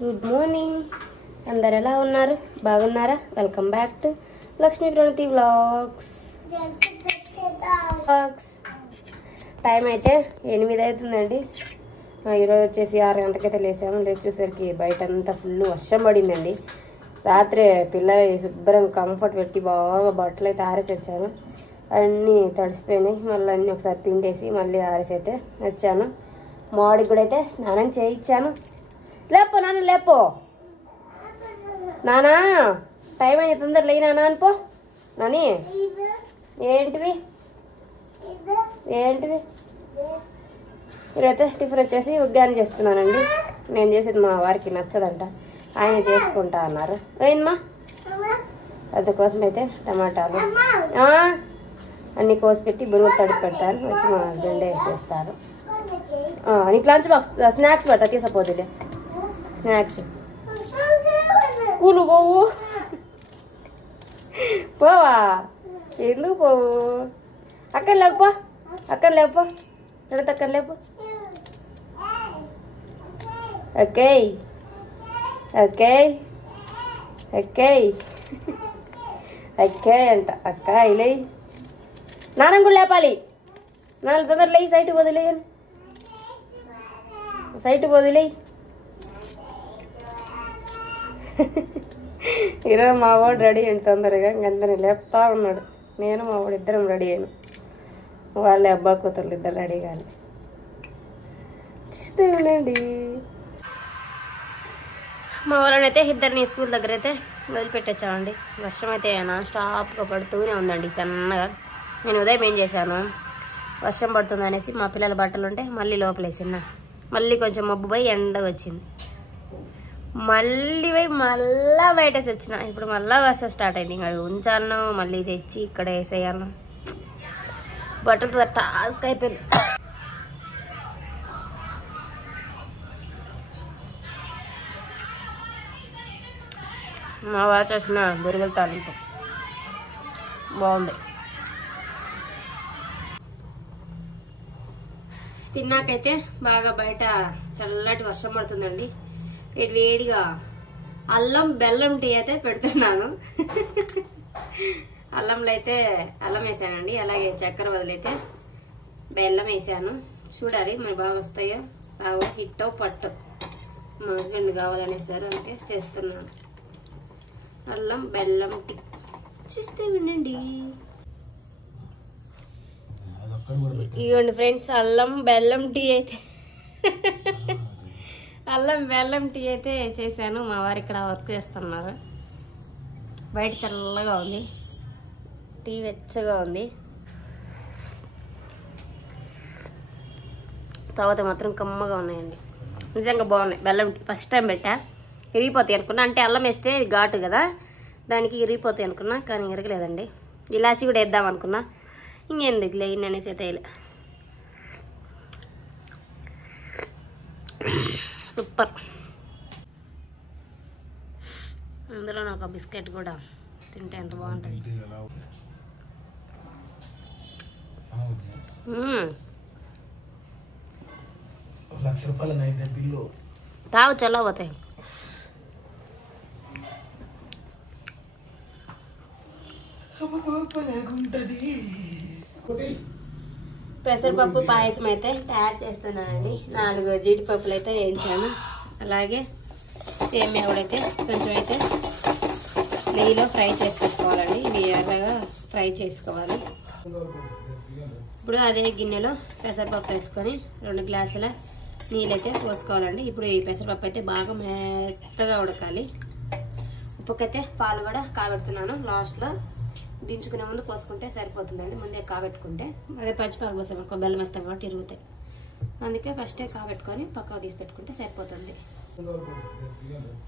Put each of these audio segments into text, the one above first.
Good morning, అందరు ఎలా ఉన్నారు? బాగున్నారా? Welcome back to Lakshmi Pranathi vlogs. Time అయితే 8 అవుతుందండి. ఈరోజు వచ్చేసి 6 గంటలకైతే లేచాము. లేచి చూసరికి బయట అంతా ఫుల్ వర్షం పడిందండి. రాత్రి పిల్లలు శుభ్రం కంఫర్ట్ పెట్టి బాగా బట్టలు అయితే ఆరేసి వచ్చాను. అన్నీ తడిసిపోయినాయి. మళ్ళీ అన్నీ ఒకసారి పిండేసి మళ్ళీ ఆరేసి అయితే వచ్చాను. మామిడికి కూడా అయితే స్నానం చేయించాను. లేపో నాన్న, లేపో నానా, టైం అయింది, తొందర లేయి నాన్న అనిపో. నాని ఏంటివి ఏంటివి ఈరోజైతే టిఫిన్ వచ్చేసి ఉగ్గాని చేస్తున్నానండి. నేను చేసేది మా వారికి నచ్చదంట, ఆయన చేసుకుంటా అన్నారు. ఏందమ్మా? అందుకోసం అయితే టమాటాలు అన్నీ కోసి పెట్టి బురుగు తడిపి పెడతాను. వచ్చి మా హస్బెండే చేస్తారు. నీకు లంచ్ బాక్స్ స్నాక్స్ పెడతా, తీసుకుపోతులే. స్నాక్స్ కూలు పోవు, పోవా? ఎందుకు పోవు? అక్కడ లేకపో, అక్కడ లేకపో, ఎడత అక్కడ లేపు. ఓకే ఓకే ఓకే ఓకే అంట. అక్క ఇలా నాన్న కూడా లేపాలి. నాన్న తొందర లేయి, సైట్కి వదిలేయను, సైట్కి వదిలేయి. ఈరోజు మా వాడు రెడీ అయ్యింది తొందరగా, ఇంకందరినీ లేపుతా ఉన్నాడు. నేను మా వాడు ఇద్దరం రెడీ అయ్యాను. వాళ్ళే అబ్బా కూతుర్లు ఇద్దరు రెడీ కాదు. చూస్తే ఉండండి. మా వాళ్ళనైతే ఇద్దరిని స్కూల్ దగ్గర అయితే వదిలిపెట్టొచ్చామండి. వర్షం అయితే నాన్ స్టాప్గా పడుతూనే ఉందండి సన్నగా. నేను ఉదయం ఏం చేశాను, వర్షం పడుతుంది అనేసి మా పిల్లల బట్టలు ఉంటే మళ్ళీ లోపలేసినా. మళ్ళీ కొంచెం మబ్బు పోయి ఎండ వచ్చింది. మళ్ళీ పోయి మళ్ళా బయటేసి వచ్చిన. ఇప్పుడు మళ్ళీ వర్షం స్టార్ట్ అయింది. ఇంకా ఉంచాను, మళ్ళీ తెచ్చి ఇక్కడ వేసేయాను. బట్టలు టాస్క్ అయిపోయింది. మా వాచ్ వచ్చిన బొరుగుల తాలింపు బాగుంది. తిన్నాకైతే బాగా బయట చల్లటి వర్షం పడుతుందండి. వేడిగా అల్లం బెల్లం టీ అయితే పెడుతున్నాను. అల్లంలో అయితే అల్లం వేసానండి, అలాగే చక్కెర బదులైతే బెల్లం వేసాను. చూడాలి మరి బాగా వస్తాయో రావో, హిట్టో పట్టో. మా హస్బెండ్ కావాలనేసారు, అందుకే చేస్తున్నాను అల్లం బెల్లం టీ. చూస్తే వినండి. ఇదిగోండి ఫ్రెండ్స్, అల్లం బెల్లం టీ అయితే అల్లం బెల్లం టీ అయితే చేశాను. మా వారు ఇక్కడ వర్క్ చేస్తున్నారు. బయట చల్లగా ఉంది, టీ వెచ్చగా ఉంది. తర్వాత మాత్రం కమ్మగా ఉన్నాయండి, నిజంగా బాగున్నాయి. బెల్లం టీ ఫస్ట్ టైం పెట్టా, ఇరిగిపోతాయి అనుకున్నా. అంటే అల్లం వేస్తే ఘాటు కదా, దానికి ఇరిగిపోతాయి అనుకున్నా, కానీ ఇరగలేదండి. ఇలాచి కూడా వేద్దాం అనుకున్నా, ఇంకెందుకులే అనేసి అయితే సూపర్. అందులో నాకు బిస్కెట్ కూడా తింటే ఎంత బాగుంటుంది. తాగు, చల్ల పోతాయి. పెసరపప్పు పాయసం అయితే తయారు చేస్తున్నానండి. 4 జీడిపప్పులు అయితే వేయించాను. అలాగే సేమియా కూడా అయితే కొంచెం అయితే నెయ్యిలో ఫ్రై చేసి పెట్టుకోవాలండి. ఇవి ఎర్రగా ఫ్రై చేసుకోవాలి. ఇప్పుడు అదే గిన్నెలో పెసరపప్పు వేసుకొని 2 గ్లాసుల నీళ్ళైతే పోసుకోవాలండి. ఇప్పుడు ఈ పెసరపప్పు అయితే బాగా మెత్తగా ఉడకాలి. ఉప్పుకైతే పాలు కూడా కాబెడుతున్నాను. లాస్ట్లో దించుకునే ముందు పోసుకుంటే సరిపోతుందండి. ముందే కాబెట్టుకుంటే అదే పచ్చిపాలు పోసామనుకో బెల్లం వేస్తాం కాబట్టి ఇరుగుతాయి. అందుకే ఫస్టే కాబెట్టుకొని పక్కకు తీసి పెట్టుకుంటే సరిపోతుంది.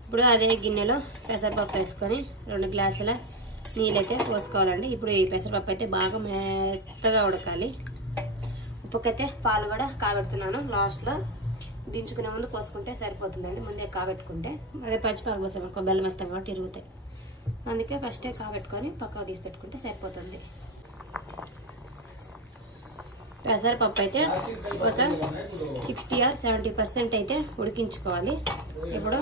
ఇప్పుడు అదే గిన్నెలో పెసరపప్పు వేసుకొని 2 గ్లాసుల నీళ్ళైతే పోసుకోవాలండి. ఇప్పుడు ఈ పెసరపప్పు అయితే బాగా మెత్తగా ఉడకాలి. ఉప్పుకైతే పాలు కూడా కాబెడుతున్నాను. లాస్ట్లో దించుకునే ముందు పోసుకుంటే సరిపోతుందండి. ముందే కాబెట్టుకుంటే అదే పచ్చిపాలు పోసామనుకో బెల్లం వేస్తాం కాబట్టి ఇరుగుతాయి. అందుకే ఫస్టే కాబెట్టుకొని పక్కకు తీసి పెట్టుకుంటే సరిపోతుంది. పెసరపప్పు అయితే ఒక 60 or 70% అయితే ఉడికించుకోవాలి. ఇప్పుడు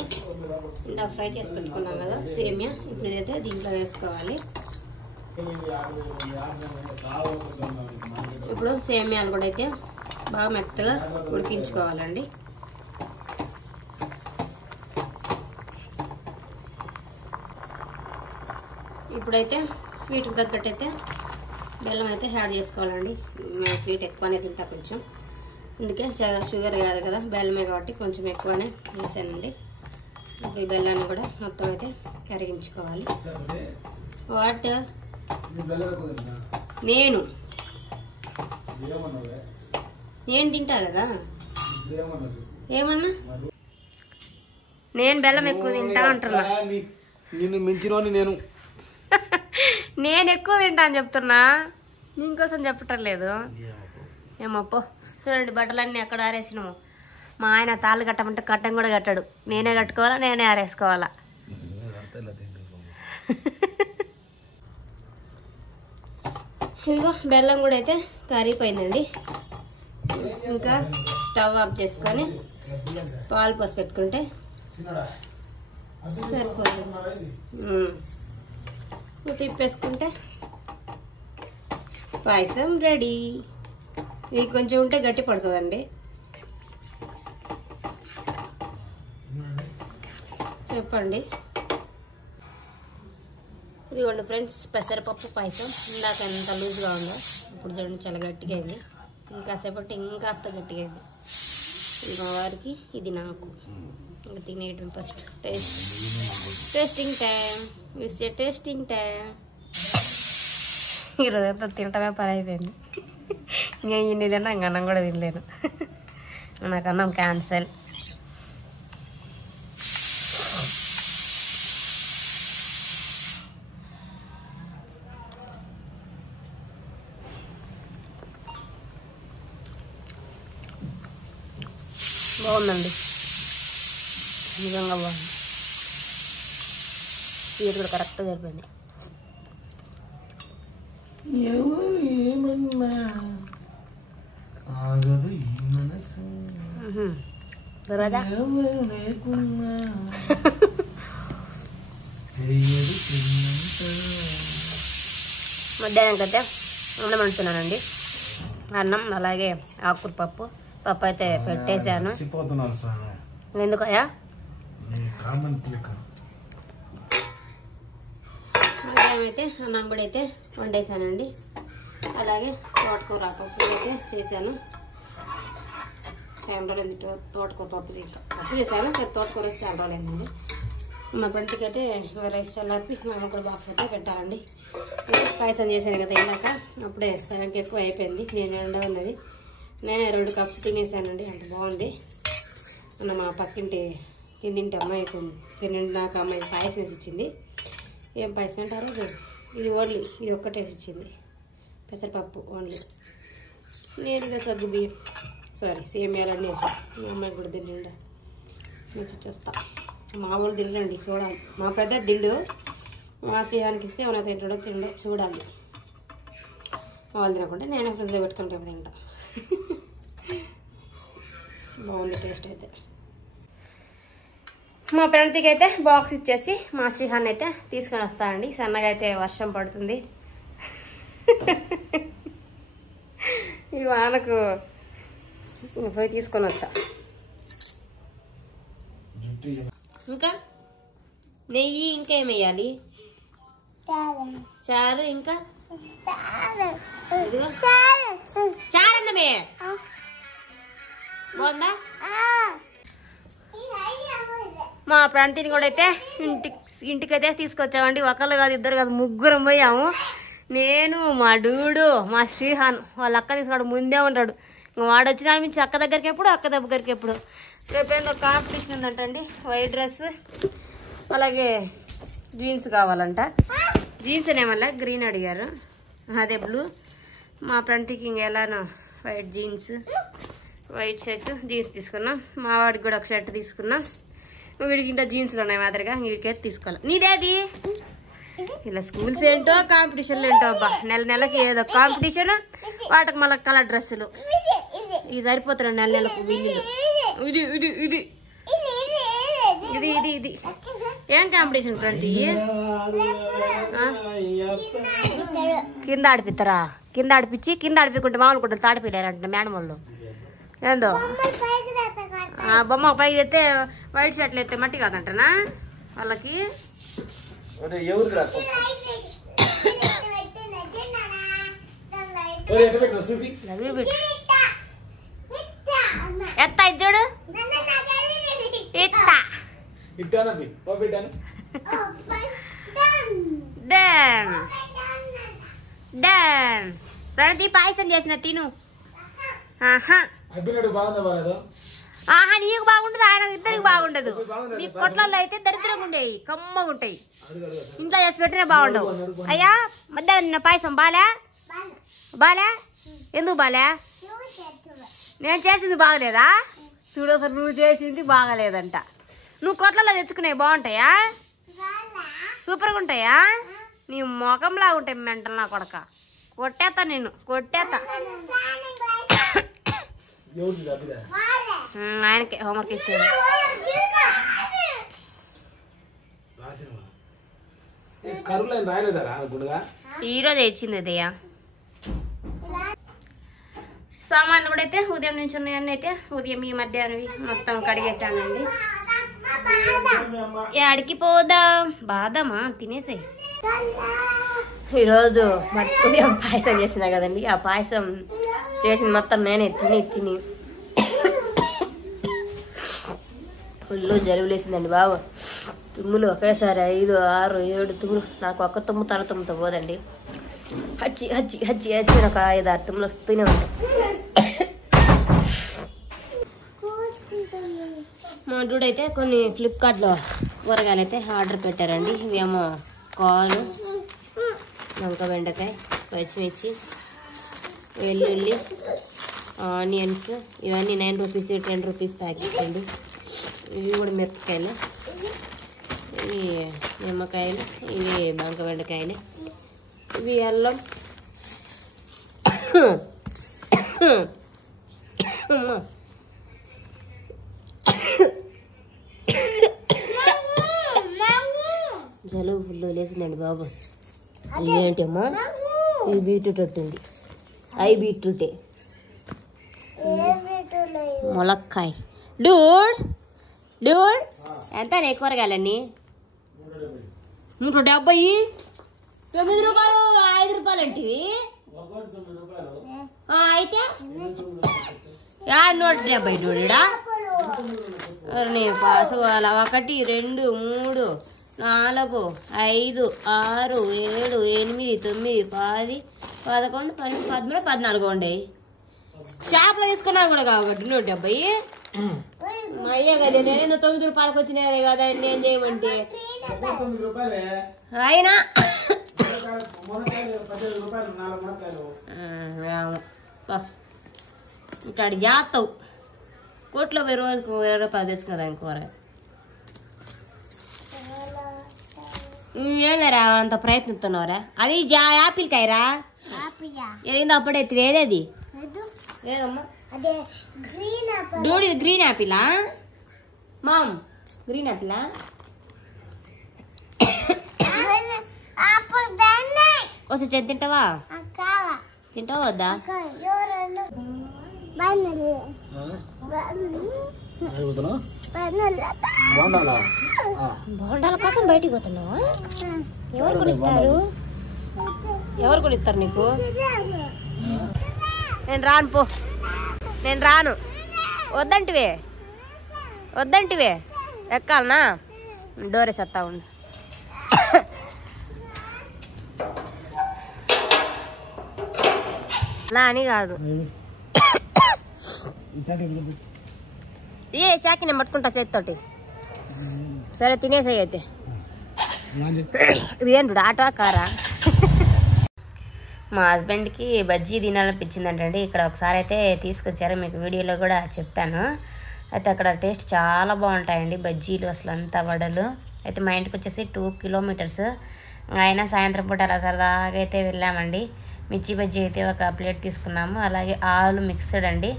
ఇందాక ఫ్రై చేసి పెట్టుకున్నాం కదా సేమియా, ఇప్పుడు ఇదైతే దీంట్లో వేసుకోవాలి. ఇప్పుడు సేమియాలు కూడా అయితే బాగా మెత్తగా ఉడికించుకోవాలండి. ఇప్పుడైతే స్వీట్కి తగ్గట్టు అయితే బెల్లం అయితే యాడ్ చేసుకోవాలండి. మేము స్వీట్ ఎక్కువనే తింటా కొంచెం, అందుకే షుగర్ కాదు కదా బెల్లమే కాబట్టి కొంచెం ఎక్కువనే వేసానండి. ఇప్పుడు ఈ బెల్లాన్ని కూడా మొత్తం అయితే కరిగించుకోవాలి. వాట్ నేను తింటా కదా, ఏమన్నా నేను బెల్లం ఎక్కువ తింటా అంటున్నా. నేను ఎక్కువ తింటా అని చెప్తున్నా, నీకోసం చెప్పటం లేదు. ఏమప్పో చూడండి, బట్టలన్నీ ఎక్కడ ఆరేసినాము. మా ఆయన తాళ్ళు కట్టమంటే కట్టం కూడా కట్టాడు. నేనే కట్టుకోవాలా, నేనే ఆరేసుకోవాలా. ఇదిగో బెల్లం కూడా అయితే కరిగిపోయిందండి. ఇంకా స్టవ్ ఆఫ్ చేసుకొని పాలు పోసి పెట్టుకుంటే సరిపోతుంది. తిప్పేసుకుంటే పాయసం రెడీ. ఇది కొంచెం ఉంటే గట్టి పడుతుందండి. చెప్పండి. ఇదిగోండి ఫ్రెండ్స్, పెసరపప్పు పాయసం. ఇందాక ఎంత లూజ్గా ఉందో ఇప్పుడు చూడండి చాలా గట్టిగా అయింది. ఇంకాసేపటి ఇంకాస్త గట్టిగా అయింది. ఇంకా వారికి ఇది నాకు ఇంకా తినేయడం first tasting time. Tasting time. ఈరోజు అంతా తినటమే పని అయిపోయింది. ఇంకా ఇన్ని తిన్నా ఇంక అన్నం కూడా తినలేను. నాకు అన్నం క్యాన్సల్. బాగుందండి, నిజంగా బాగుంది. స్వీట్ కూడా కరెక్ట్గా సరిపోయింది. మధ్యాహ్నం అయితే అన్నం వండుతున్నానండి. అన్నం అలాగే ఆకుకూర పప్పు అయితే పెట్టేశాను. ఎందుకయ్యా అయితే అన్నం కూడా అయితే వండేసానండి. అలాగే తోటకూర పప్పు అయితే చేశాను. చాలా రోజులు తోటకూర పప్పు చేశాను. తోటకూర వేసి చాలా రోజులు అయిందండి. మా ఫ్రెండ్కి అయితే రైస్ చల్లారి మేము కూడా బాక్స్ అయితే పెట్టాలండి. పాయసం చేశాను కదా ఇందాక, అప్పుడే సగంకి ఎక్కువ అయిపోయింది. నేను ఎండ ఉన్నది, నేనే 2 కప్స్ తినేసానండి. అంత బాగుంది. అన్న మా పక్కింటి కిందింటి అమ్మాయికి నాకు అమ్మాయి పాయసం వేసి ఇచ్చింది. ఏం పాయసం అంటారు ఇది? ఓన్లీ ఇది ఒక్కటేసి ఇచ్చింది, పెసరపప్పు ఓన్లీ. నేను ఇంకా సగ్గు బియ్యం సేమియాలన్నీ వేసి మా అమ్మాయికి కూడా తిండి మంచి చూస్తా. మా వాళ్ళు తినరండి, చూడాలి. మా పెద్ద దిండు మా శ్రీహానికి ఇస్తే ఏమైనా తింటాడో చూడాలి. వాళ్ళు తినకుంటే నేను ఫ్రిడ్జ్లో పెట్టుకుని రేపు తింటా. బాగుంది టేస్ట్ అయితే. మా ఫ్రెండ్కి అయితే బాక్స్ ఇచ్చేసి మా శ్రీహాన్ అయితే తీసుకొని వస్తానండి. సన్నగా అయితే వర్షం పడుతుంది. ఈ వానకు పోయి తీసుకొని వస్తా. ఇంకా నెయ్యి ఇంకా ఏమేయాలి? చారు ఇంకా చారన్నమే బాగుందా? మా ప్రాంతాన్ని కూడా అయితే ఇంటికైతే తీసుకొచ్చామండి. ఒకళ్ళు కాదు, ఇద్దరు కాదు, ముగ్గురం పోయాము. నేను, మా డూడు, మా శ్రీహాన్. వాళ్ళ అక్క తీసుకున్నాడు, ముందే ఉంటాడు. వాడు వచ్చిన నుంచి అక్క దగ్గరికి ఎప్పుడు, అక్క దగ్గరికి ఎప్పుడు. రేపేందో కాంపిటీషన్ ఉందంటండి. వైట్ డ్రెస్ అలాగే జీన్స్ కావాలంట. జీన్స్ అనేమల్లా గ్రీన్ అడిగారు, అదే బ్లూ. మా ఫ్రెండ్కి ఇంకెలానో white jeans, white shirt, jeans తీసుకున్నాం. మా వాడికి కూడా ఒక షర్ట్ తీసుకున్నాం. వీడికి ఇంట్లో జీన్స్లు ఉన్నాయి మాదిరిగా, వీడికైతే తీసుకోవాలి. నీదేది? ఇలా స్కూల్స్ ఏంటో కాంపిటీషన్లు ఏంటో అబ్బా, నెల నెలకి ఏదో కాంపిటీషన్, వాటికి మళ్ళీ కలర్ డ్రెస్సులు. ఇవి సరిపోతున్నాయి నెల నెలకు వీళ్ళు. ఇది ఇది ఇది ఇది ఇది ఇది ఏం కాంపిటీషన్ ఫ్రెండ్స్? కింద ఆడిపిస్తారా? కింద ఆడిపించి కింద ఆడిపించుకుంటే మామూలు కూడా తాడిపోయారంట మేడం వాళ్ళు. ఏందో బొమ్మ పైకి ఎత్తే వైట్ షర్ట్లు ఎత్తే మట్టి కాదంటనా వాళ్ళకి? ఎత్తా ఇది చూడు, ప్రణతి పాయసం చేసిన తిను. ఆహా నీకు బాగుండదు, ఆయన ఇద్దరికి బాగుండదు. మీ కొట్లలో అయితే దరిద్రంగా ఉండేవి, కమ్మగా ఉంటాయి. ఇంట్లో చేసి పెట్టినే బాగుండవు. అయ్యా మధ్యాహ్నం పాయసం బాలే బాలే? ఎందుకు బాలే? నేను చేసింది బాగలేదా? చూడు అసలు నువ్వు చేసింది బాగలేదంట. నువ్వు కొట్లలో తెచ్చుకునేవి బాగుంటాయా? సూపర్గా ఉంటాయా? నీ ముఖంలా ఉంటాయి మెంటల్ నా కొడక. కొట్టేస్తా నేను, కొట్టేస్తా. ఆయనకి హోంవర్క్ ఇచ్చాడు. ఈరోజు ఇచ్చింది అదయ్యా. సామాన్లు కూడా అయితే ఉదయం నుంచి ఉన్నాయని అయితే ఉదయం ఈ మధ్యాహ్నం మొత్తం కడిగేసానండి. ఎడికి పోదాం? బాదమా తినేసే. ఈరోజు ఉదయం పాయసం చేసినా కదండి, ఆ పాయసం చేసింది మొత్తం నేనే తిని తిని ఫుల్ జలుబులేసిందండి బాబు. తుమ్ములు ఒకేసారి 5, 6, 7 తుమ్ములు. నాకు ఒక్క తుమ్ము తల తుమ్ముతో పోదండి. హచ్చి హచ్చి హచ్చి హచ్చి ఒక 5, 6 తుమ్ములు వస్తూనే ఉంటాయి. మా డూడైతే కొన్ని ఫ్లిప్కార్ట్లో కూరగాయలు అయితే ఆర్డర్ పెట్టారండి. ఇవేమో కాలు, వంక బెండకాయ, పచ్చిమిర్చి, వెల్లుల్లి, ఆనియన్స్, ఇవన్నీ 9 రూపీస్ 10 రూపీస్ ప్యాకెట్స్ అండి. ఇవి కూడా మిరపకాయలు, ఇవి నిమ్మకాయలు, ఇవి బంక బెండకాయలు, ఇవి అల్లం, జలుబు ఫుల్ లేసిందండి బాబు. ఇదేంటమ్మా? ఇది బీట్రూట్ ఉంటుంది. బీట్రూటే ములక్కాయ. డూడ్ డూడ్ ఎంత నే కూరగాయలన్నీ? 170. 9 రూపాయలు 5 రూపాయలు అంటివి అయితే 170 డూడా. పాసుకోవాలా? 1 2 3 4 5 6 7 8 9 10 11 12 13 14 ఉండేవి. షాప్లో తీసుకున్నా కూడా కాబట్టి 170. అయ్యే కదా, నేను 9 రూపాయలకు వచ్చినాయి కదా నేను చేయమంటే. అయినా ఇక్కడ జాతవు కోట్లో 10 రోజుకు 20 రూపాయలు తెచ్చుకున్నది ఆయన కూర. ఏందరా అంత ప్రయత్నిస్తున్నావురా? అది యాపిల్ కాయరా? ఏదో అప్పుడే వేదేది ఏదమ్మా? డూడి గ్రీన్ యాపిలా? మామ్ గ్రీన్ యాపిలా? కొంచెం చేతి తింటావా? తింటావా వద్దా? బోండాల కోసం బయటికి పోతున్నావా? ఎవరు కొనిస్తారు? ఎవరు కొనిస్తారు నీకు? నేను రాను పో, నేను రాను. వద్దంటివే వద్దంటివే ఎక్కాలనా? డోరే సత్తా ఉండు. అలా అని కాదు, ఏ చాకి నేను పట్టుకుంటా చేతితోటి. సరే తినేసాయి అయితే. ఇది ఏంటి ఆటో కారా? మా హస్బెండ్కి బజ్జీ తినాలనిపించిందంటండి. ఇక్కడ ఒకసారి అయితే తీసుకొచ్చారు, మీకు వీడియోలో కూడా చెప్పాను. అయితే అక్కడ టేస్ట్ చాలా బాగుంటాయండి బజ్జీలు, అసలు అంతా వడలు. అయితే మా ఇంటికి వచ్చేసి 2 కిలోమీటర్స్. ఆయన సాయంత్రం పూట అలా సరదాగా అయితే వెళ్ళామండి. మిర్చి బజ్జీ అయితే ఒక ప్లేట్ తీసుకున్నాము. అలాగే ఆలు మిక్స్డ్ అండి,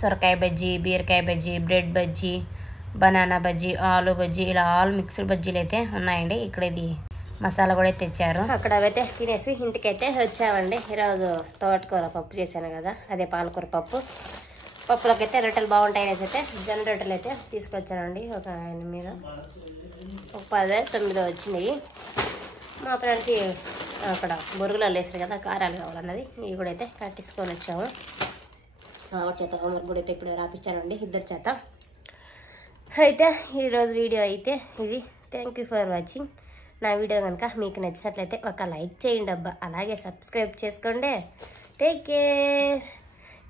సొరకాయ బజ్జీ, బీరకాయ బజ్జీ, బ్రెడ్ బజ్జీ, బనానా బజ్జీ, ఆలు బజ్జీ, ఇలా ఆల్ మిక్స్డ్ బజ్జీలు అయితే ఉన్నాయండి. ఇక్కడ ఇది మసాలా కూడా తెచ్చారు. అక్కడ అవైతే తినేసి ఇంటికైతే వచ్చామండి. ఈరోజు తోటకూర పప్పు చేశాను కదా, అదే పాలకూర పప్పు. పప్పులోకి అయితే రొట్టెలు బాగుంటాయి అనేసి అయితే జొన్న రొట్టెలు అయితే తీసుకొచ్చానండి. ఒక ఆయన మీద ఒక 10-9 వచ్చినాయి. మా ఫ్రెండ్కి అక్కడ బొరుగులలో వేసారు కదా, కారాలు కావాలన్నది. ఇవి కూడా అయితే కట్టించుకొని వచ్చాము. ఒకటి చేత హోంవర్క్ కూడా అయితే ఇప్పుడు రాపించానండి, ఇద్దరు చేత. అయితే ఈరోజు వీడియో అయితే ఇది. Thank you for watching. నా వీడియో కనుక మీకు నచ్చినట్లయితే ఒక లైక్ చేయండి అబ్బా, అలాగే సబ్స్క్రైబ్ చేసుకోండి. Take care,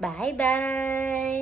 bye bye.